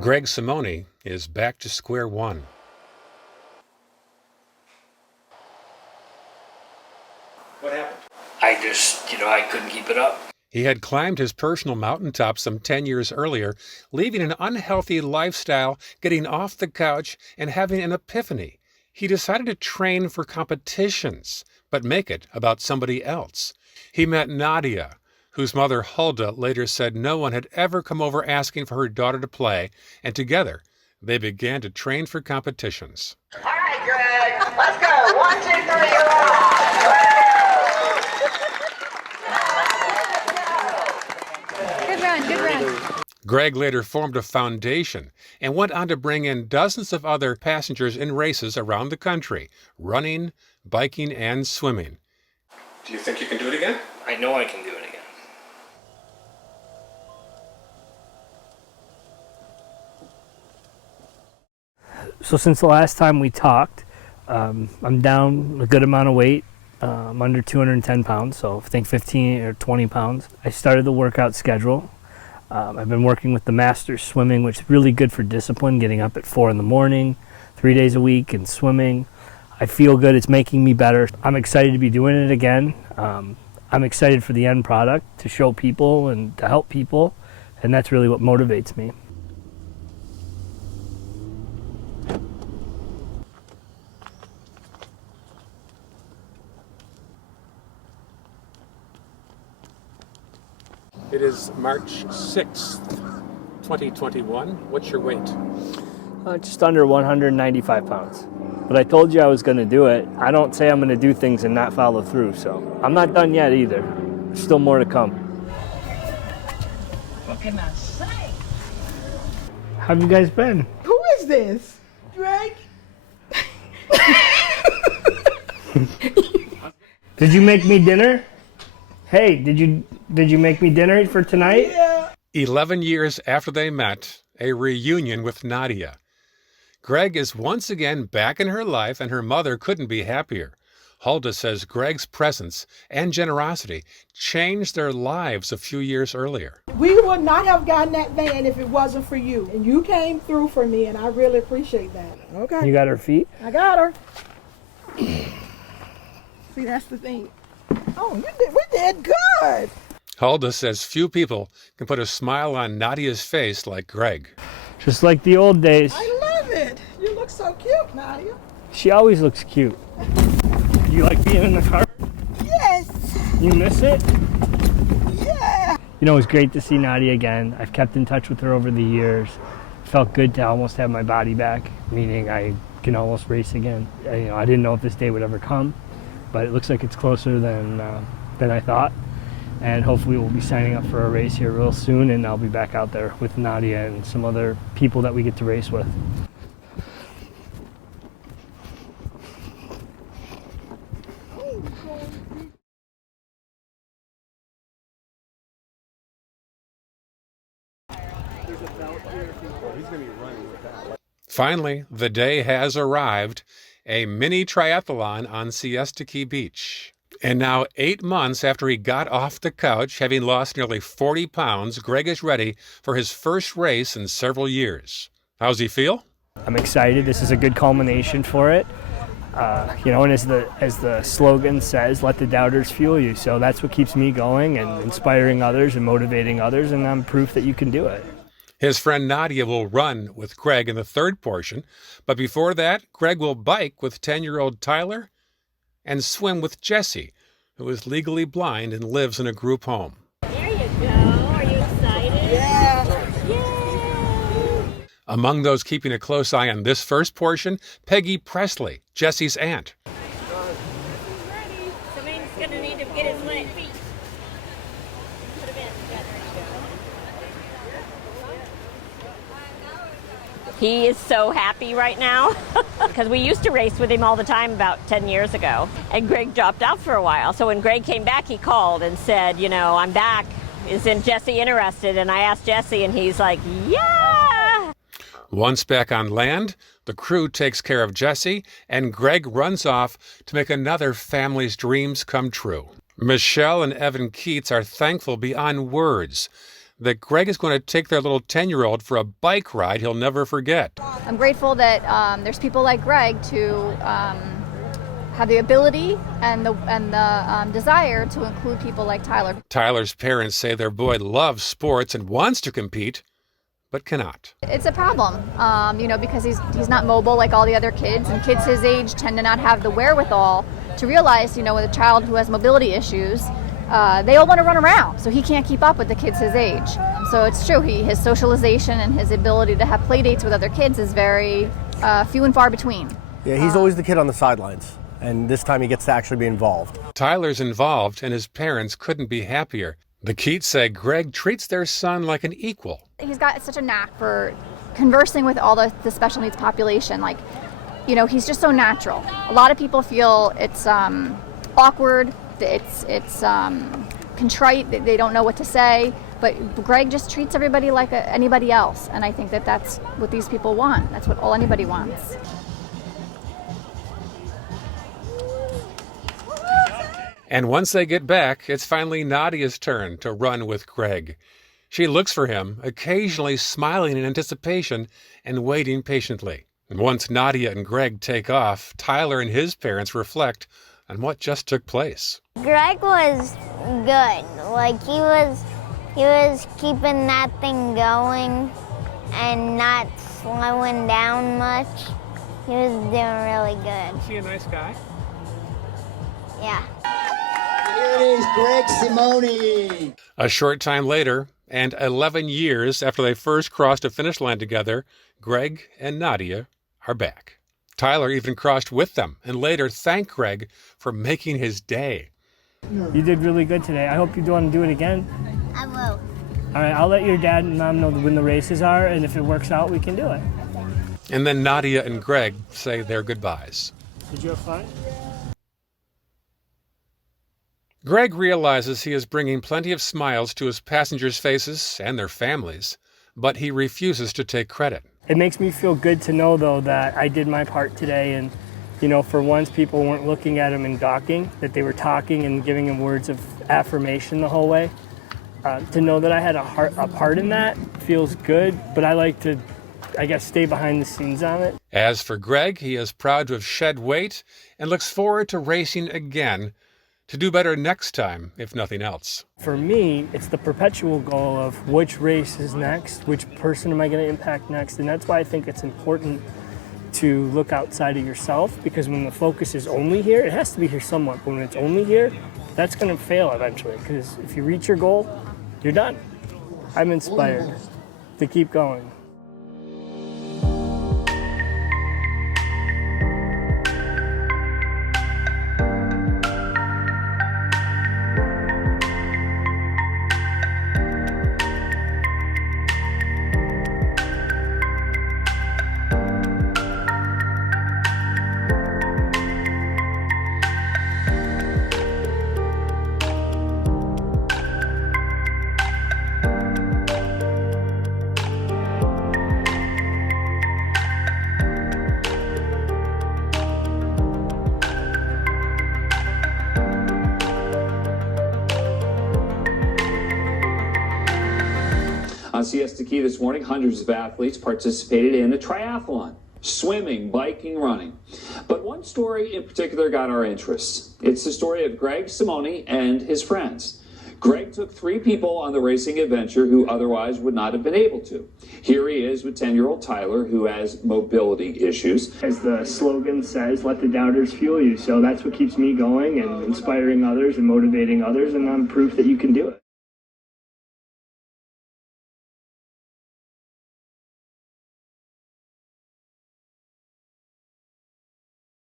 Greg Simone is back to square one. What happened? I couldn't keep it up. He had climbed his personal mountaintop some 10 years earlier, leaving an unhealthy lifestyle, getting off the couch, and having an epiphany. He decided to train for competitions, but make it about somebody else. He met Nadia, whose mother Hulda later said no one had ever come over asking for her daughter to play, and together they began to train for competitions. All right, Greg, let's go. 1, 2, 3, roll. Good run. Greg later formed a foundation and went on to bring in dozens of other passengers in races around the country, running, biking, and swimming. Do you think you can do it again? I know I can do it again. So since the last time we talked, I'm down a good amount of weight. I'm under 210 pounds, so I think 15 or 20 pounds. I started the workout schedule. I've been working with the Masters swimming, which is really good for discipline, getting up at 4 in the morning, 3 days a week, and swimming. I feel good. It's making me better. I'm excited to be doing it again. I'm excited for the end product, to show people and to help people, and that's really what motivates me. It is March 6th, 2021. What's your weight? Just under 195 pounds. But I told you I was going to do it. I don't say I'm going to do things and not follow through, so I'm not done yet either. There's still more to come. What can I say? How have you guys been? Who is this? Greg? Did you make me dinner? Hey, did you make me dinner for tonight? Yeah. 11 years after they met, a reunion with Nadia. Greg is once again back in her life, and her mother couldn't be happier. Hulda says Greg's presence and generosity changed their lives a few years earlier. We would not have gotten that van if it wasn't for you. And you came through for me, and I really appreciate that. Okay. You got her feet? I got her. See, that's the thing. Oh, we did good. Hulda says few people can put a smile on Nadia's face like Greg. Just like the old days. I love it. You look so cute, Nadia. She always looks cute. You like being in the car? Yes. You miss it? Yeah. You know, it was great to see Nadia again. I've kept in touch with her over the years. Felt good to almost have my body back, meaning I can almost race again. I didn't know if this day would ever come, but it looks like it's closer than I thought. And hopefully we'll be signing up for a race here real soon, and I'll be back out there with Nadia and some other people that we get to race with. Finally, the day has arrived, a mini triathlon on Siesta Key Beach. And now, 8 months after he got off the couch, having lost nearly 40 pounds, Greg is ready for his first race in several years. How's he feel? I'm excited. This is a good culmination for it. And as the slogan says, let the doubters fuel you. So that's what keeps me going and inspiring others and motivating others, and I'm proof that you can do it. His friend Nadia will run with Greg in the third portion, but before that, Greg will bike with 10-year-old Tyler and swim with Jesse, who is legally blind and lives in a group home. There you go. Are you excited? Yeah. Yay! Among those keeping a close eye on this first portion, Peggy Presley, Jesse's aunt. Ready. Somebody's going to need to get his feet. Put him in. Yeah, there you go. He is so happy right now because we used to race with him all the time about 10 years ago, and Greg dropped out for a while. So when Greg came back, he called and said, I'm back. Isn't Jesse interested? And I asked Jesse, and he's like, yeah! Once back on land, the crew takes care of Jesse, and Greg runs off to make another family's dreams come true. Michelle and Evan Keats are thankful beyond words that Greg is going to take their little 10-year-old for a bike ride he'll never forget. I'm grateful that there's people like Greg to have the ability and the desire to include people like Tyler. Tyler's parents say their boy loves sports and wants to compete, but cannot. It's a problem, because he's not mobile like all the other kids, and kids his age tend to not have the wherewithal to realize, with a child who has mobility issues, they all want to run around, so he can't keep up with the kids his age. So it's true, his socialization and his ability to have play dates with other kids is very few and far between. Yeah, he's always the kid on the sidelines, and this time he gets to actually be involved. Tyler's involved, and his parents couldn't be happier. The Keats say Greg treats their son like an equal. He's got such a knack for conversing with all the special needs population. He's just so natural. A lot of people feel it's awkward, it's contrite, they don't know what to say, but Greg just treats everybody like anybody else, and I think that's what these people want. That's what anybody wants. And once they get back, it's finally Nadia's turn to run with Greg. She looks for him, occasionally smiling in anticipation and waiting patiently. And once Nadia and Greg take off, Tyler and his parents reflect on what just took place. Greg was good. He was keeping that thing going and not slowing down much. He was doing really good. Is he a nice guy? Yeah. Here it is, Greg Simone. A short time later, and 11 years after they first crossed a finish line together, Greg and Nadia are back. Tyler even crossed with them and later thanked Greg for making his day. You did really good today. I hope you want to do it again. I will. All right, I'll let your dad and mom know when the races are, and if it works out, we can do it. And then Nadia and Greg say their goodbyes. Did you have fun? Greg realizes he is bringing plenty of smiles to his passengers' faces and their families, but he refuses to take credit. It makes me feel good to know, though, that I did my part today, and for once people weren't looking at him and gawking, that they were talking and giving him words of affirmation the whole way. To know that I had a part in that feels good, but I like to, stay behind the scenes on it. As for Greg, he is proud to have shed weight and looks forward to racing again, to do better next time, if nothing else. For me, it's the perpetual goal of which race is next, which person am I going to impact next, and that's why I think it's important to look outside of yourself, because when the focus is only here, it has to be here somewhat, but when it's only here, that's going to fail eventually, because if you reach your goal, you're done. I'm inspired to keep going. On Siesta Key this morning, hundreds of athletes participated in a triathlon. Swimming, biking, running. But one story in particular got our interest. It's the story of Greg Simone and his friends. Greg took 3 people on the racing adventure who otherwise would not have been able to. Here he is with 10-year-old Tyler, who has mobility issues. As the slogan says, let the doubters fuel you. So that's what keeps me going and inspiring others and motivating others, and I'm proof that you can do it.